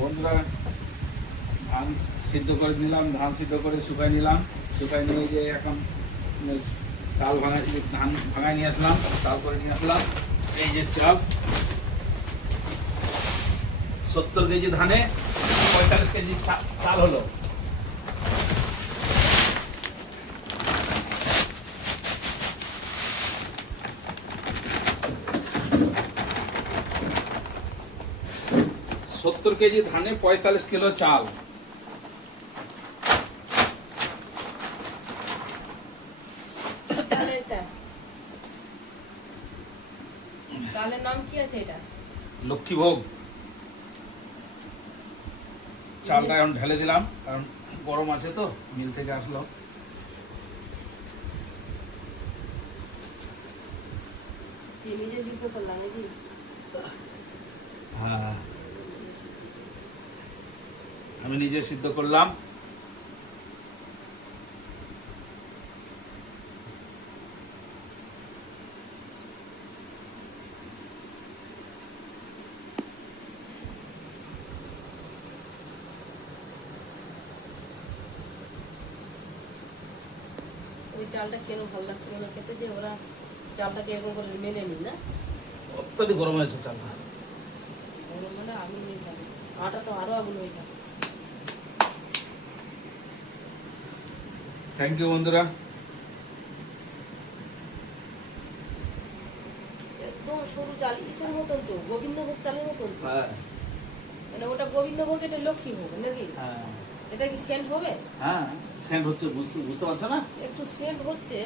বন্ধুরা, ধান সিদ্ধ করে নিলাম, ধান সিদ্ধ করে শুকাই নিলাম। শুকাই নিয়ে যে এখন চাল ভাঙাই, ধান ভাঙাই নিয়ে আসলাম, চাল করে নিয়ে আসলাম। এই যে চাল 70 কেজি ধানে 45 কেজি চাল হলো। সত্তর কেজি ধানে 45 কিলো চাল। চালের নাম কি আছে এটা? লক্ষ্মীভোগ। চালটা এখন ঢেলে দিলাম, কারণ গরম আছে তো, মিল থেকে আসলো। নিজে সিদ্ধ করলাম নাকি? হ্যাঁ, আমি নিজে সিদ্ধ করলাম। ওই চালটা কেন ভালো লাগছিল না খেতে, যে ওরা চালটাকে এরকম করে মেলে নি না? অত্যাধিক গরম হয়েছে চালটা। গরম মানে আগুন হয়ে যাবে, আটা তো আরো আগুন হয়ে যাবে। থ্যাংক ইউ বন্ধুরা। একদম সরু চাল, ইসের মতন তো, গোবিন্দভোগ চালের মতন তো। হ্যাঁ মানে ওটা গোবিন্দভোগ, এটা লক্ষ্মীভোগ নাকি? হ্যাঁ এটা কি সেন্ট হবে? হ্যাঁ, সেন্ট হচ্ছে, বুঝতে পারছো না? একটু সেন্ট হচ্ছে।